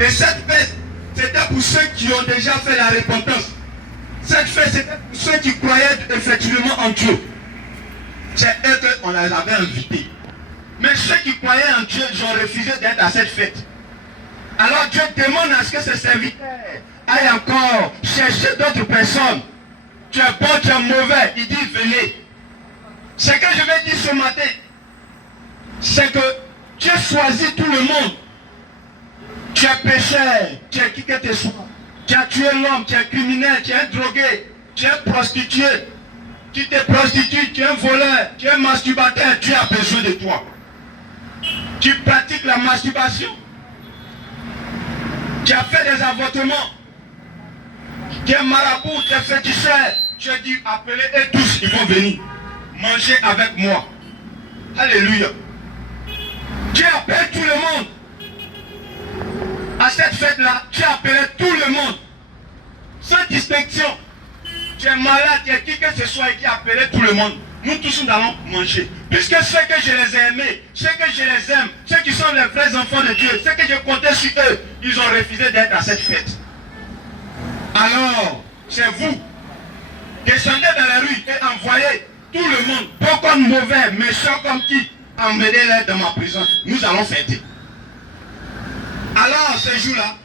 Et cette fête, c'était pour ceux qui ont déjà fait la repentance. Cette fête, c'était pour ceux qui croyaient effectivement en Dieu. C'est eux qu'on les avait invités. Mais ceux qui croyaient en Dieu, ils ont refusé d'être à cette fête. Alors Dieu demande à ce que ses serviteurs aillent encore chercher d'autres personnes. Tu es bon, tu es mauvais. Il dit venez. Ce que je vais dire ce matin, c'est que Dieu choisit tout le monde. Tu es pécheur, tu es qui que tu sois. Tu as tué l'homme, tu es criminel, tu es drogué, tu es prostitué. Tu te prostitues, tu es un voleur, tu es un masturbateur, Dieu a besoin de toi. Tu pratiques la masturbation. Tu as fait des avortements. Tu es marabout, tu es féticheur. Tu as dit appelez-les tous, ils vont venir manger avec moi. Alléluia. Dieu appelle tout le monde. À cette fête-là, tu as appelé tout le monde. Sans distinction. Tu es malade, tu es qui que ce soit et qui a appelé tout le monde. Nous tous nous allons manger. Puisque ceux que je les ai aimés, ceux que je les aime, ceux qui sont les vrais enfants de Dieu, ceux que je comptais sur eux, ils ont refusé d'être à cette fête. Alors, c'est vous. Descendez dans la rue et envoyez tout le monde, bon comme mauvais, méchant comme qui, emmenez-les dans ma prison. Nous allons fêter. Alors, ce jour-là,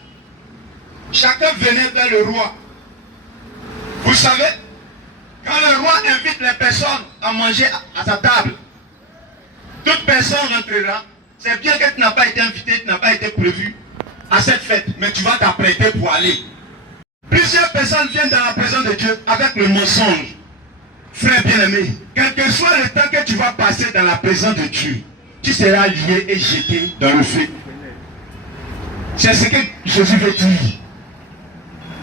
chacun venait vers le roi. Vous savez, quand le roi invite les personnes à manger à sa table, toute personne rentrera. C'est bien que tu n'as pas été invité, tu n'as pas été prévu à cette fête, mais tu vas t'apprêter pour aller. Plusieurs personnes viennent dans la présence de Dieu avec le mensonge. Frère bien-aimé, quel que soit le temps que tu vas passer dans la présence de Dieu, tu seras lié et jeté dans le feu. C'est ce que Jésus veut dire.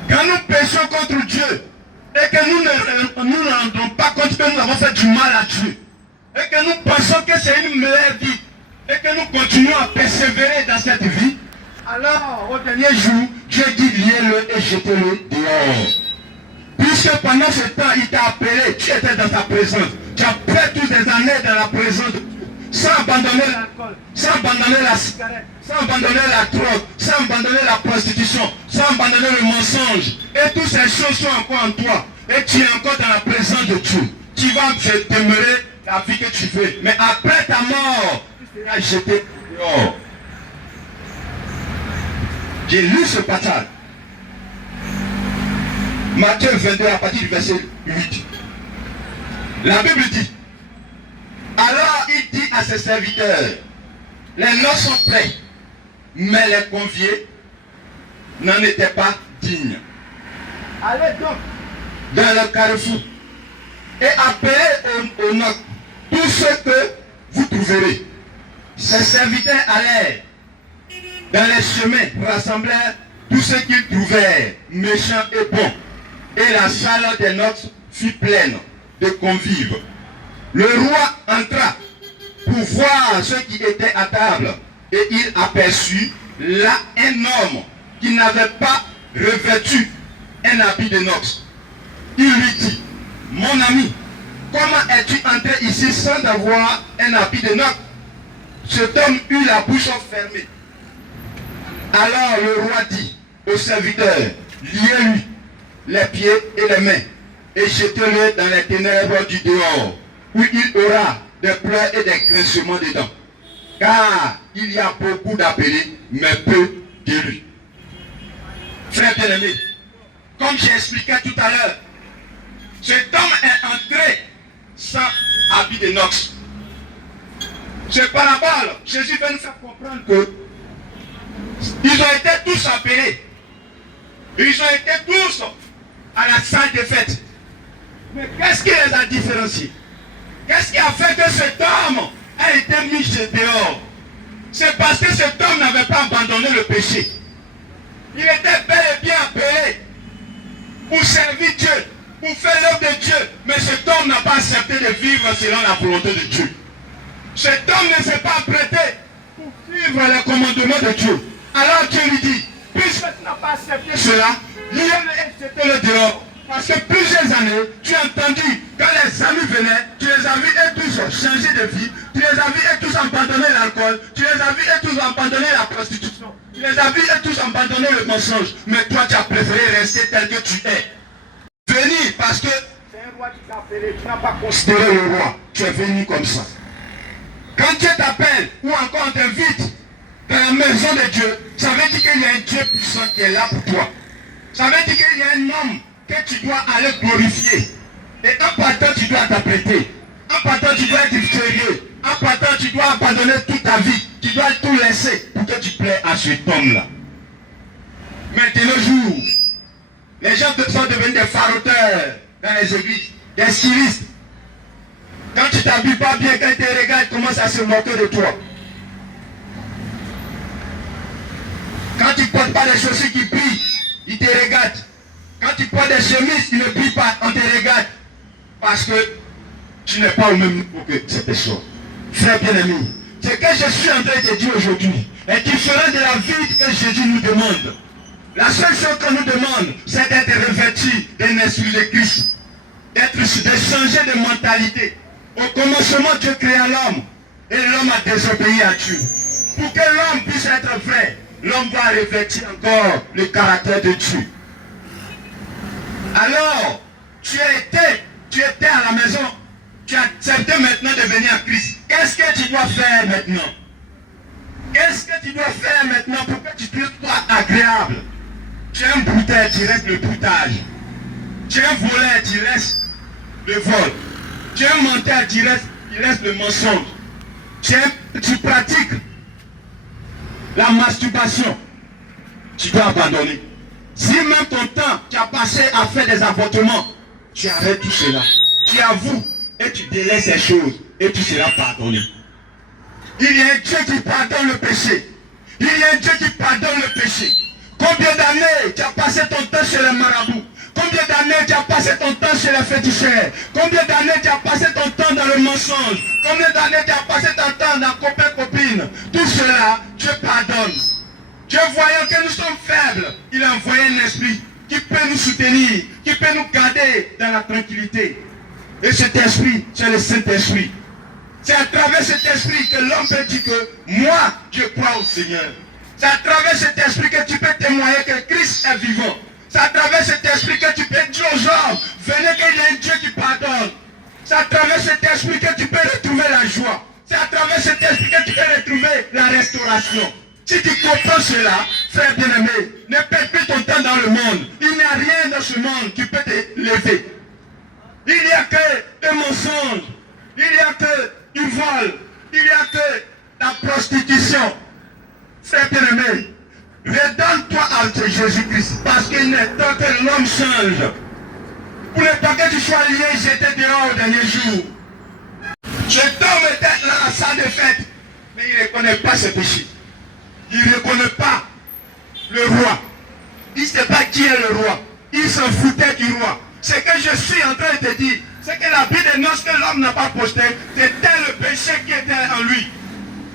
Quand nous péchons contre Dieu, et que nous ne rendons pas compte que nous avons fait du mal à Dieu, et que nous pensons que c'est une meilleure vie, et que nous continuons à persévérer dans cette vie, alors au dernier jour, Dieu dit liez-le et jetez-le dehors. Puisque pendant ce temps, il t'a appelé, tu étais dans sa présence, tu as fait toutes des années dans la présence de Dieu, sans abandonner l'alcool, sans abandonner la cigarette, sans abandonner la drogue, sans abandonner la prostitution, sans abandonner le mensonge. Et toutes ces choses sont encore en toi. Et tu es encore dans la présence de Dieu. Tu vas demeurer la vie que tu veux. Mais après ta mort, tu seras jeté dehors. J'ai lu ce passage. Matthieu 22 à partir du verset 8. La Bible dit, alors il dit à ses serviteurs, les noces sont prêts, mais les conviés n'en étaient pas dignes. Allez donc dans le carrefour et appelez au noces tout ce que vous trouverez. Ses serviteurs allèrent dans les chemins, rassemblèrent tout ce qu'ils trouvèrent, méchants et bons. Et la salle des noces fut pleine de convives. Le roi entra pour voir ceux qui étaient à table, et il aperçut là un homme qui n'avait pas revêtu un habit de noces. Il lui dit, mon ami, comment es-tu entré ici sans avoir un habit de noces? Cet homme eut la bouche fermée. Alors le roi dit au serviteur, liez-lui les pieds et les mains, et jetez-le dans les ténèbres du dehors, où il aura des pleurs et des grincements dedans. Car il y a beaucoup d'appelés, mais peu d'élus. Frère bien-aimé, comme j'ai expliqué tout à l'heure, cet homme est entré sans habit de noces. Ce parabole, Jésus veut nous faire comprendre que ils ont été tous appelés. Ils ont été tous à la salle de fête. Mais qu'est-ce qui les a différenciés? Qu'est-ce qui a fait que cet homme a été mis dehors? C'est parce que cet homme n'avait pas abandonné le péché. Il était bel et bien appelé pour servir Dieu, pour faire l'œuvre de Dieu. Mais cet homme n'a pas accepté de vivre selon la volonté de Dieu. Cet homme ne s'est pas prêté pour suivre les commandements de Dieu. Alors Dieu lui dit, puisque tu n'as pas accepté cela, liez-le et jetez-le dehors. Parce que plusieurs années, tu as entendu, quand les amis venaient, tu les as vus et tous changer de vie, tu les as vus et tous abandonner l'alcool, tu les as vus et tous abandonner la prostitution, tu les as vus tous abandonner le mensonge. Mais toi, tu as préféré rester tel que tu es. Venir parce que c'est un roi qui t'a appelé. Tu n'as pas considéré le roi. Tu es venu comme ça. Quand Dieu t'appelle ou encore on t'invite dans la maison de Dieu, ça veut dire qu'il y a un Dieu puissant qui est là pour toi. Ça veut dire qu'il y a un homme que tu dois aller glorifier. Et en partant, tu dois t'apprêter. En partant, tu dois être sérieux. En partant, tu dois abandonner toute ta vie. Tu dois tout laisser pour que tu plaies à cet homme-là. Mais de nos jours, les gens sont devenus des faroteurs dans les églises, des stylistes. Quand tu t'habilles pas bien, quand ils te regardent, ils commencent à se moquer de toi. Quand tu ne portes pas des chaussures qui brillent, ils te regardent. Quand tu portes des chemises qui ne brillent pas, on te regarde. Parce que tu n'es pas au même niveau que ces personnes. Frère bien-aimé, ce que je suis en train de te dire aujourd'hui est différent de la vie que Jésus nous demande. La seule chose qu'on nous demande, c'est d'être revêtu d'un esprit de Christ. De changer de mentalité. Au commencement, Dieu créa l'homme. Et l'homme a désobéi à Dieu. Pour que l'homme puisse être vrai, l'homme doit revêtir encore le caractère de Dieu. Alors, tu étais à la maison, tu as accepté maintenant de venir à Christ. Qu'est-ce que tu dois faire maintenant? Qu'est-ce que tu dois faire maintenant pour que tu puisses être agréable? Tu es un brouteur, tu restes le broutage. Tu es un voleur, tu restes le vol. Tu es un menteur, tu restes le mensonge. Tu pratiques la masturbation. Tu dois abandonner. Si même ton temps, tu as passé à faire des avortements, tu arrêtes tout cela. Tu avoues et tu délaisses ces choses et tu seras pardonné. Il y a un Dieu qui pardonne le péché. Il y a un Dieu qui pardonne le péché. Combien d'années tu as passé ton temps chez les marabouts? Combien d'années tu as passé ton temps chez les féticheurs? Combien d'années tu as passé ton temps dans le mensonge? Combien d'années tu as passé ton temps dans copain-copine? Tout cela, Dieu pardonne. Dieu voyant que nous sommes faibles, il a envoyé un esprit qui peut nous soutenir, qui peut nous garder dans la tranquillité. Et cet esprit, c'est le Saint-Esprit. C'est à travers cet esprit que l'homme peut dire que moi, je crois au Seigneur. C'est à travers cet esprit que tu peux témoigner que Christ est vivant. C'est à travers cet esprit que tu peux dire aux hommes, venez qu'il y a un Dieu qui pardonne. C'est à travers cet esprit que tu peux retrouver la joie. C'est à travers cet esprit que tu peux retrouver la restauration. Si tu comprends cela, frère bien-aimé, ne perds plus ton temps dans le monde. Il n'y a rien dans ce monde qui peut te lever. Il n'y a que des mensonges. Il n'y a que du vol. Il n'y a que la prostitution. Frère bien-aimé, redonne-toi à Jésus-Christ. Parce qu'il n'est temps que l'homme change. Pour ne pas que tu sois lié, jeté dehors au dernier jour. Cet homme était dans la salle de fête. Mais il ne reconnaît pas ses péchés. Il ne reconnaît pas le roi. Il ne sait pas qui est le roi. Il s'en foutait du roi. Ce que je suis en train de te dire, c'est que la vie de noces que l'homme n'a pas posté, c'était le péché qui était en lui.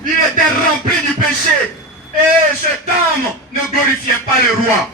Il était rempli du péché. Et cet homme ne glorifiait pas le roi.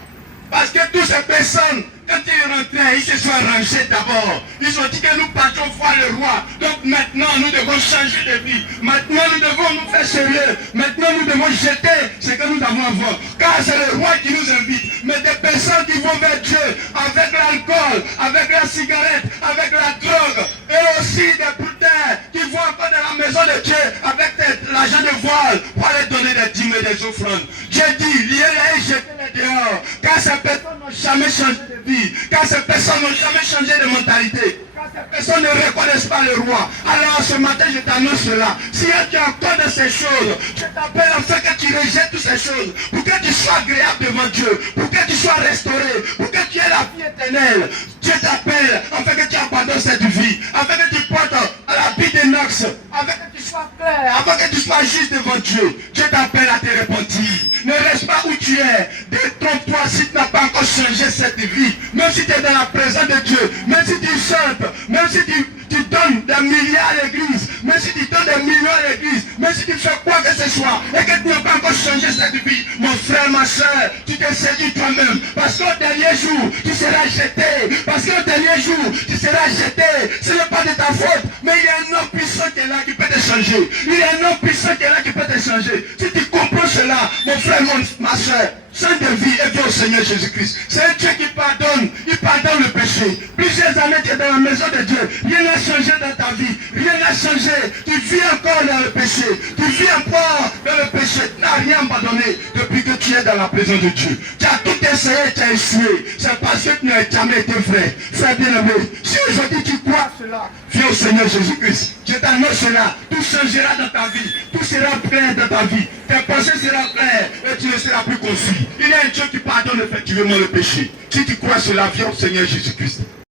Parce que toutes ces personnes, quand ils rentraient, ils se sont rangés d'abord. Ils ont dit que nous partons voir le roi. Donc maintenant, nous devons changer de vie. Maintenant, nous devons nous faire sérieux. Maintenant, nous devons jeter ce que nous avons à voir. Car c'est le roi qui nous invite. Mais des personnes qui vont vers Dieu avec l'alcool, avec la cigarette, avec la drogue. Et aussi des brutins qui vont encore dans la maison de Dieu avec l'argent de voile pour aller donner des dîmes et des offrandes. Dieu dit, liez-les et jetez-les dehors. Car ces personnes n'ont jamais changé de vie. Car ces personnes n'ont jamais changé de mentalité. Car ces personnes ne reconnaissent pas le roi. Alors ce matin je t'annonce cela. Si tu es encore dans ces choses, je t'appelle afin que tu rejettes toutes ces choses. Pour que tu sois agréable devant Dieu. Pour que tu sois restauré. Pour que tu aies la vie éternelle. Dieu t'appelle afin que tu abandonnes cette vie. Afin que tu portes à la vie d'Enox. Afin que tu sois clair. Afin que tu sois juste devant Dieu. Dieu t'appelle à te repentir. Ne reste pas où tu es. Détrompe-toi si tu n'as pas encore changé cette vie. Même si tu es dans la présence de Dieu. Même si tu chantes. Même si tu donnes des milliards à l'église. Même si tu donnes des millions à l'église. Même si tu fais quoi que ce soit. Et que tu n'as pas encore changé cette vie. Mon frère, ma soeur, tu te séduis toi-même. Parce qu'au dernier jour, tu seras jeté. Parce qu'au dernier jour, tu seras jeté. Ce n'est pas de ta faute. Mais il y a un homme puissant qui est là qui peut te changer. Il y a un homme puissant qui est là qui peut te changer. Si tu comprends cela, mon frère, frère, ma soeur, change de vie et viens au Seigneur Jésus-Christ. C'est un Dieu qui pardonne, il pardonne le péché. Plusieurs années tu es dans la maison de Dieu, rien n'a changé dans ta vie, rien n'a changé. Tu vis encore dans le péché, tu vis encore dans le péché, tu n'as rien abandonné depuis que tu es dans la présence de Dieu. Tu as tout essayé, tu as échoué. C'est parce que tu n'as jamais été vrai. Frère bien-aimé, si aujourd'hui tu crois cela, viens au Seigneur Jésus-Christ. Je t'annonce cela, tout changera dans ta vie, tout sera plein dans ta vie. Tes pensées seront claires et tu ne seras plus confus. Il y a un Dieu qui pardonne effectivement le péché. Si tu crois cela, viens au Seigneur Jésus-Christ.